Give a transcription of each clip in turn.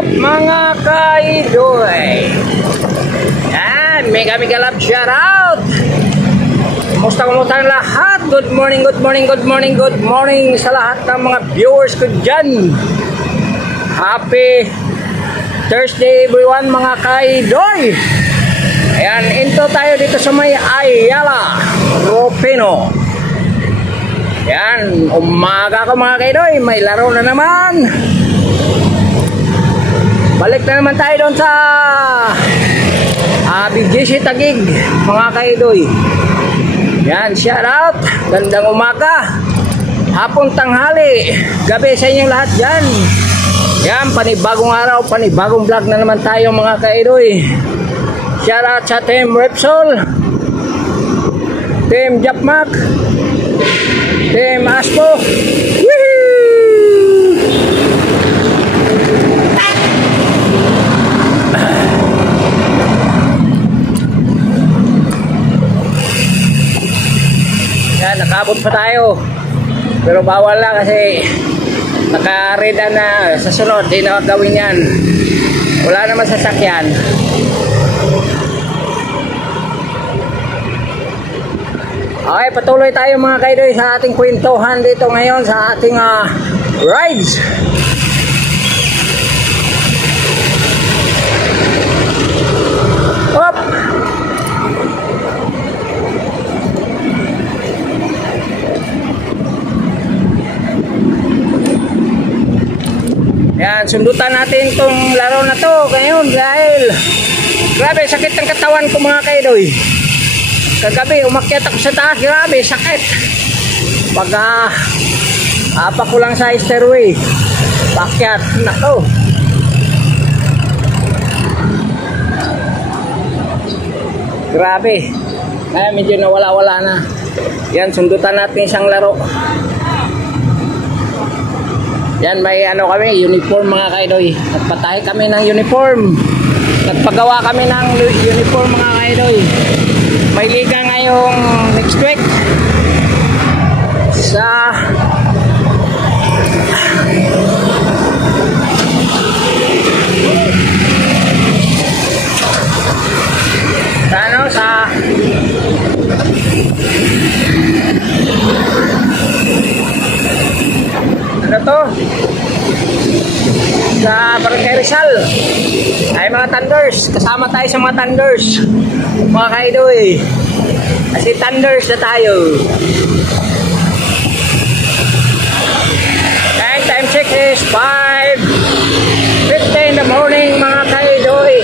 up mga kaidoy? Yan, mega love shout out. Kumusta ang lahat? Good morning sa lahat ng mga viewers ko dyan. Happy Thursday everyone mga kaidoy. Ayan, into tayo dito sa may Ayala Ropino. Yan, umaga ko mga kaidoy, may laro na naman. Balik na naman tayo doon sa BGC Taguig mga kaidoy. Yan, shout out, gandang umaga, hapon, tanghali, gabi sa inyong lahat dyan. Yan, panibagong araw, panibagong vlog na naman tayo mga kaidoy. Shout out sa Team Repsol, Team Japmac, Team Aspo. Woohoo! Yan, nakabot pa tayo. Pero bawal lang kasi naka-reda na sa sunod. Di na gawin yan. Wala naman sasakyan. Okay, patuloy tayo mga kaidoy sa ating kwentuhan dito ngayon sa ating rides. Up! Yan, sundutan natin tong laro na to ngayon dahil grabe sakit ng katawan ko mga kaidoy. Kagabi umakyat ako sa taas, grabe sakit. Pag apa ko lang sa stairway, pakyat nako. Grabe. Ay medyo nawala-wala na. Yan, sundutan natin isang laro. Yan, may ano kami, uniform mga kaidoy. Nagpatahe kami ng uniform. Nagpagawa kami ng uniform mga kaidoy. May liga ngayong next week sa ano sa ano to sa Barangay Rizal ay mga Thunders. Kasama tayo sa mga Thunders mga kaidoy kasi Thunders na tayo. And time check is 5:50 in the morning mga kaidoy.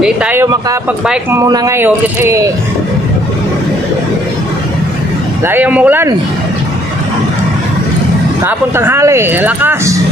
Hindi tayo makapag-bike muna ngayon kasi Lagi umuulan. Kahapon tanghali, lakas.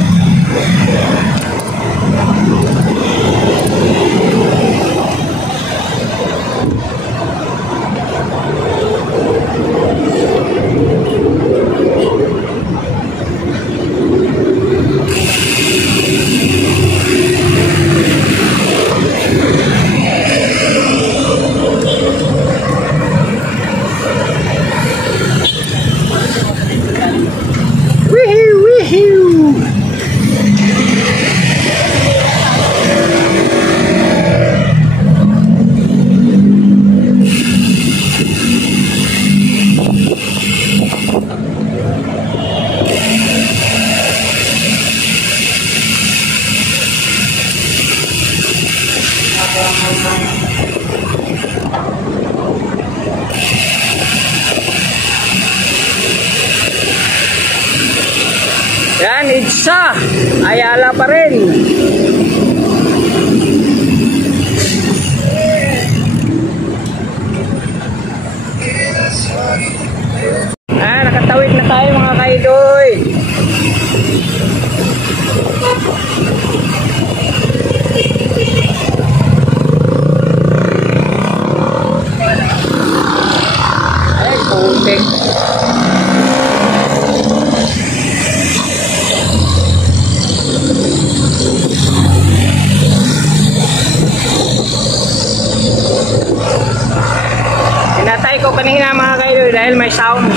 Yan, Itza Ayala pa rin. Nakatawid na tayo mga kaidoy. Ay, putik. Pinatay ko kanina mga kaidoy dahil may sound.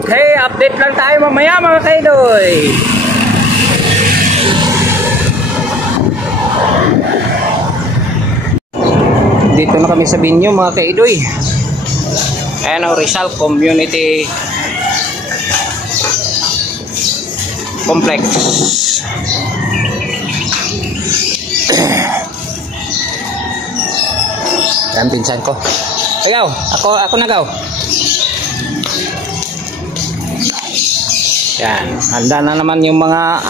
Okay, update lang tayo mamaya mga kaidoy. Dito na kami sa Binyo mga kaidoy. Ayan ang Rizal Community Complex. Yan pinsan ko. Ikaw, ako nagaw. Yan, handa na naman yung mga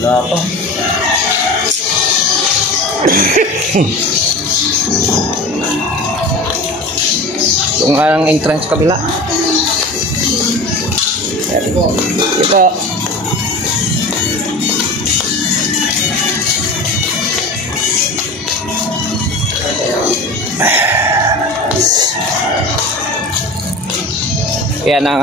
wala pa. Yung ang entrance kabila. Ito. Yan ang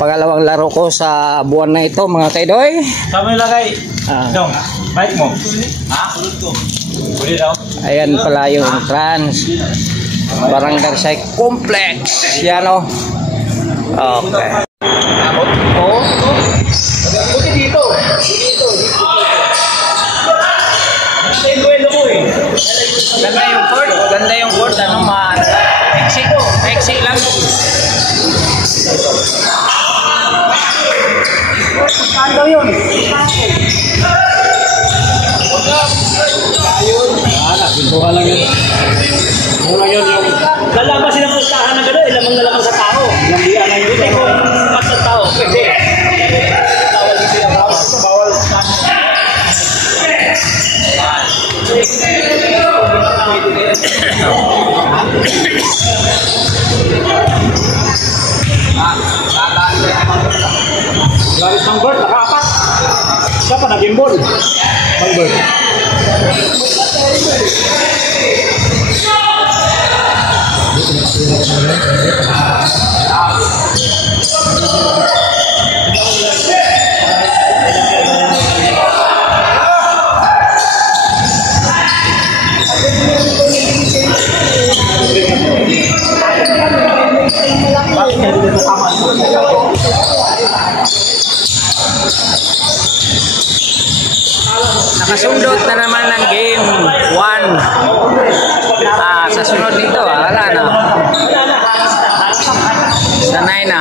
pangalawang laro ko sa buwan na ito mga kaidoy. Saan mo ilagay? Dong, bike mo? Ha? Kulot ko. Kulot daw? Ayan pala yung entrance. Barangay Site Complex. Yan o. Okay. Oo. Buti dito. Dito. Ganda yung court. Ganda yung court. Ano man. Exit lang. Saan daw yun? Ayun. Pintuhan lang yun. Siya pa nag-gimbal. Bang-bird. Nakasundot na naman ng game 1. Sa sunod nito, wala na. Sanay na.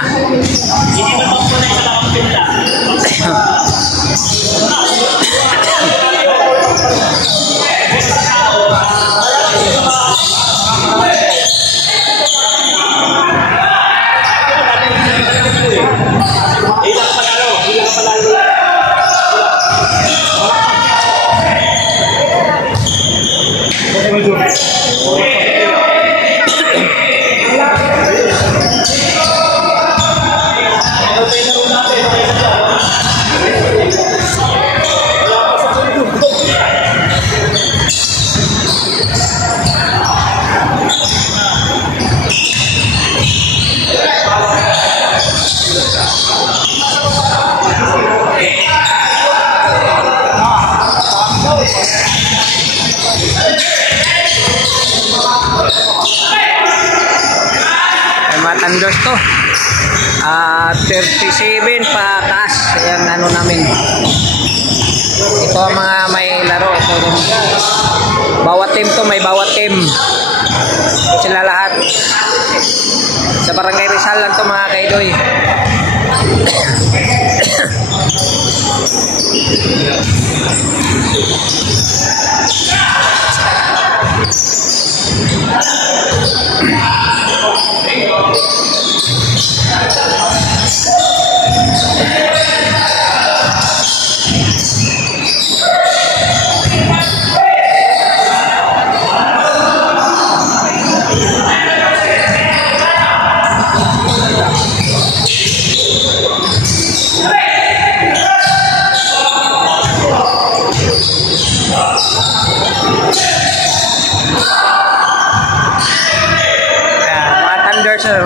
Thunders to 37 pataas. Ayan ano namin. Ito ang mga may laro. Ito, bawat team to, may bawat team. Ito sila lahat. Sa Barangay Rizal lang to mga kaidoy.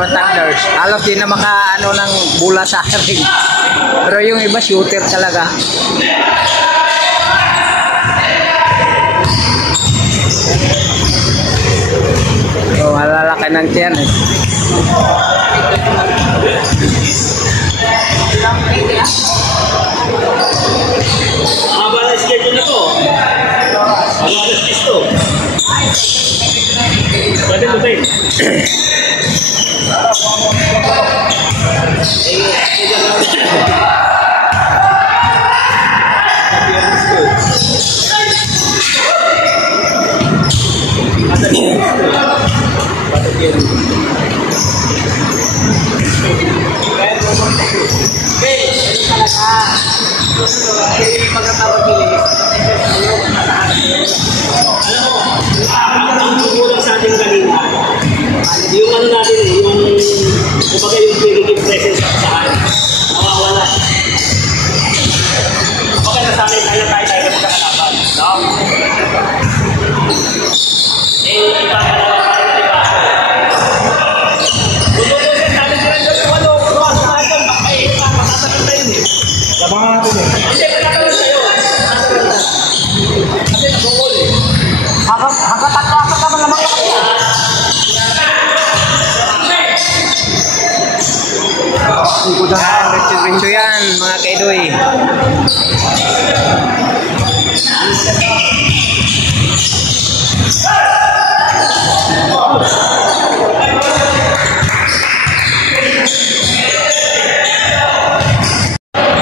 Thunders. Alam din na makaano ng bola sa ring. Pero yung iba shooter talaga. So, malalaki ng tiyan eh. Haba na schedule na to. Alas 10 to. Pwede to tayo. Yung ano natin eh, yung kumbaga yung pagiging presence sa akin, nawawala. Okay, nasanay tayo na magkakalaban. No? Eh, iba ka naman pa rin, diba? Tututusin natin rin yung ano, makasamahan, makasamahan tayo eh. Labangan natin eh. Hindi, pinakalan tayo. Kasi nabukol eh. Hanggang tatlo naman naman ka kaya. Retso yan mga kaidoy.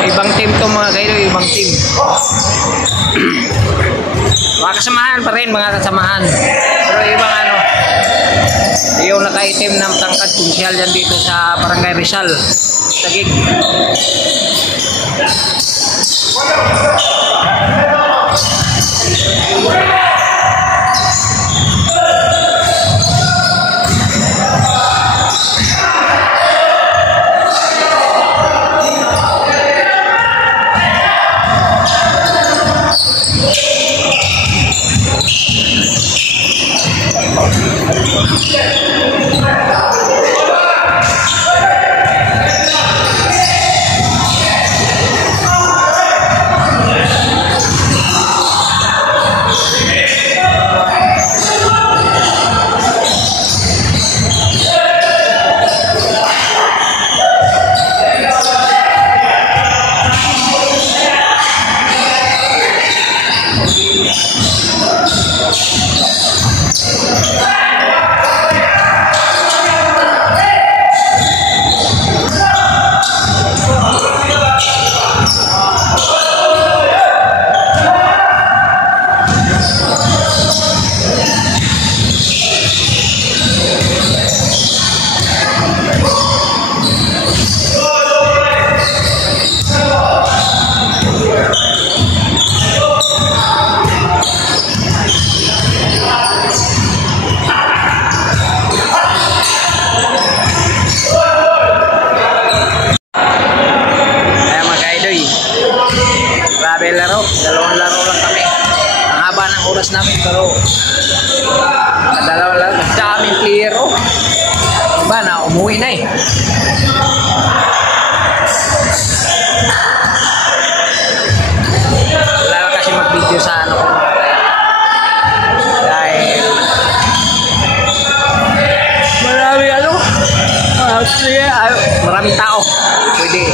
Ibang team to mga kaidoy, ibang team. Mga kasamahan pa rin, mga kasamahan. Pero ibang ano, yung naka-item ng tangkad punsyal yan dito sa Barangay Rizal, Taguig. Laro, dalawang laro lang kami. Ang haba ng oras namin, pero dalawang laro, daming player. Diba na, umuwi na eh. Wala ka kasi mag-video sa ano ko. Dahil marami ano, maraming tao. Pwede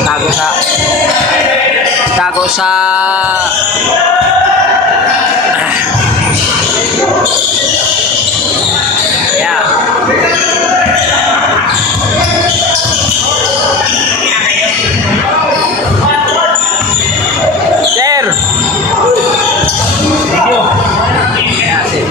tago sa yeah. Sir. Thank you. Yeah, sir.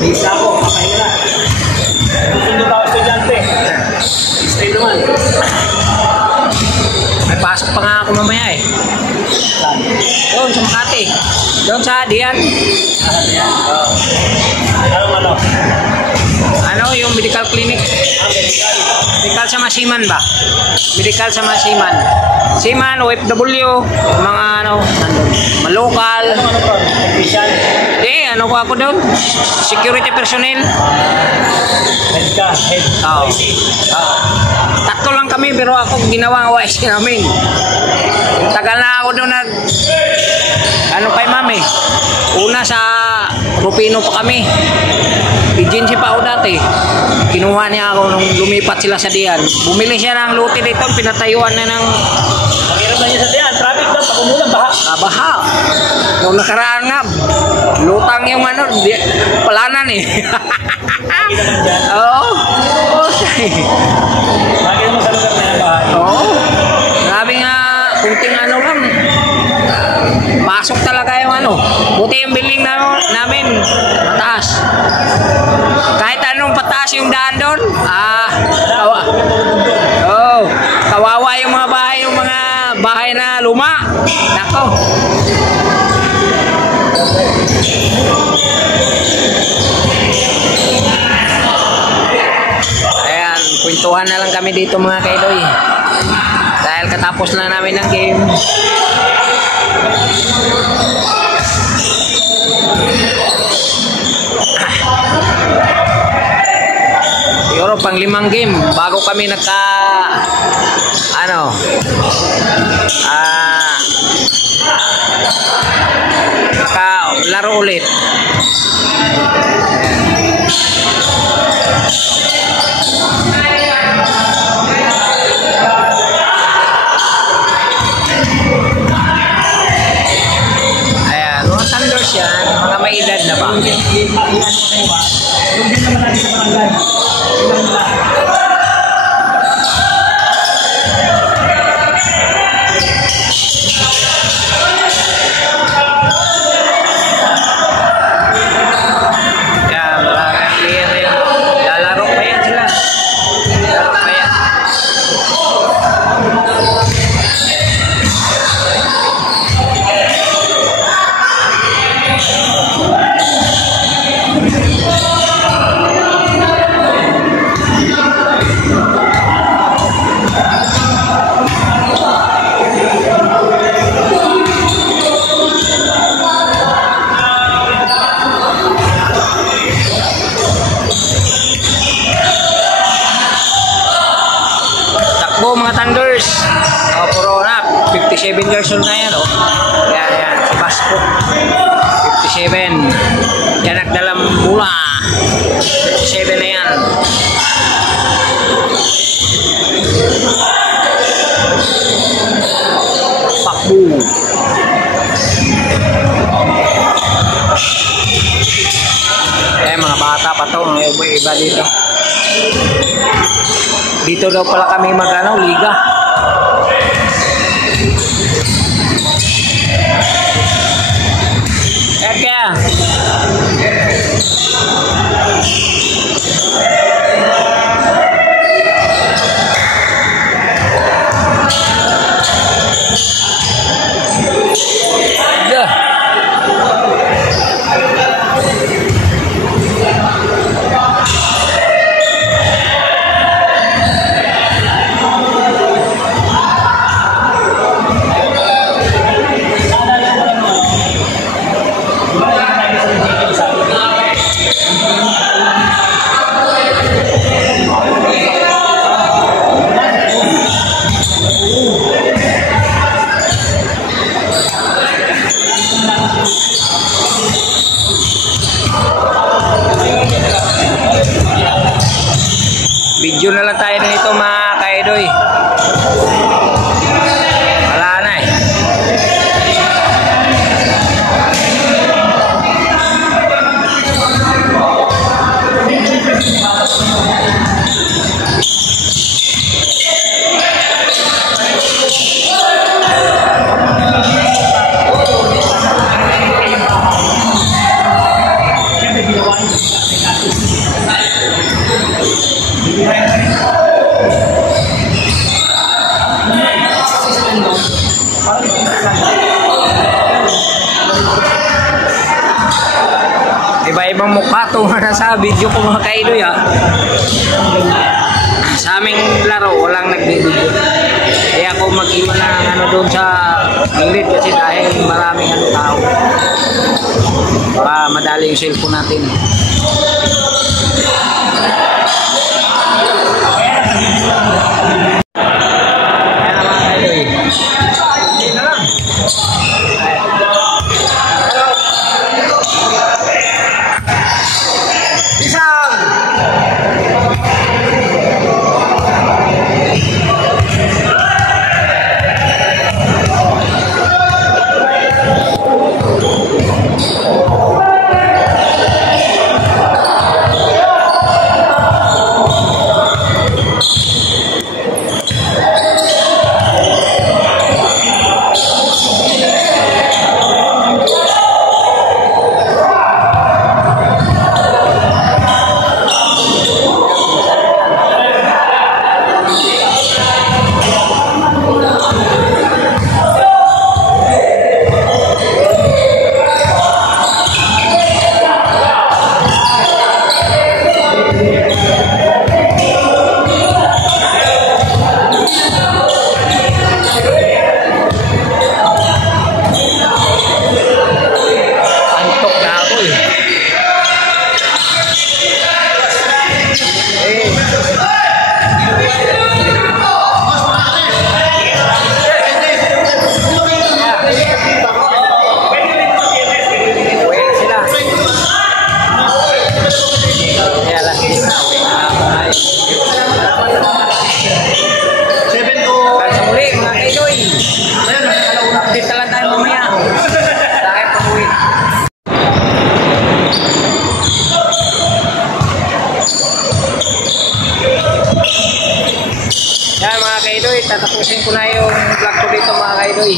Bisa ako, makahinga. Susunod ako estudyante. Stay naman. May pasok pa nga ako mamaya eh. Doon sa Makati. Doon sa Dian. Ano? Ano yung medical clinic? Medical sa Masiman ba? Medical sa Masiman. Siman, OFW, mga ano, malokal. Ano to? Technician? Ano ko ako doon? Security personnel. Head ka, head. Oo. Tatlo lang kami pero ako ginawa ang OIC namin. Tagal na ako doon ano kay mami. Una sa Rufino pa kami. Agency pa ako dati. Kinuha niya ako nung lumipat sila sa Dian. Bumili siya ng lote dito, pinatayuan na ng Mahirap na niya sa diyan. Traffic daw, pag umulan, baha. baha. Nung nakaraan nga, lutang yung ano, palanan eh. Lagi naman dyan. Oo. Okay. Lagi naman sa lugar na yan, baha. Oo. Grabe nga, kunting ano lang. Pasok talaga yung ano. Buti yung building namin, mataas. Kahit anong pataas yung daan doon, kawawa yung mga bahay na luma. Nako. Ayan, kwentuhan na lang kami dito mga kaidoy. Dahil katapos na namin ng game. Siguro pang 5 game bago kami laro ulit. Ayan, mga Thunders yan, mga may edad na ba? na yan, oh. Yan, si Basco. 57. Yan, nagdalang bula. 57 na yan. Pakbu. Mga bata pa to, iba dito. Dito daw pala kami mag-ano, liga. Kaya video na lang tayo nito mga kaidoy. Wala na eh. Iba-ibang mukha ito sa video ko mga kaidoy ha. Sa aming laro walang nagbibideo. Kaya ako mag-iwan ng ano doon sa Ingrid kasi dahil maraming ano tao. Baka madali yung cellphone natin. Yan mga kaidoy, tatapusin ko na yung vlog ko dito mga kaidoy.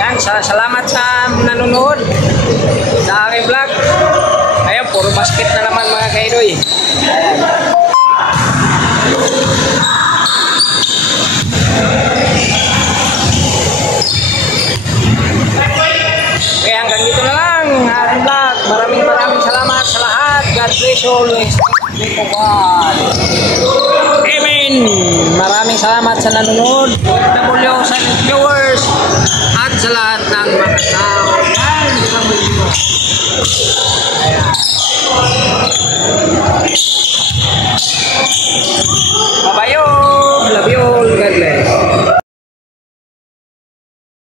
Yan, salamat sa nanonood sa aking vlog. Ayun, puro basket na naman mga kaidoy. Kaya hanggang dito na lang aking vlog. Maraming salamat sa lahat. God bless you always. Amen. Maraming salamat sa nanonood, OFW, sa viewers, at sa lahat ng mga tao. Bye-bye. Love you all. God bless.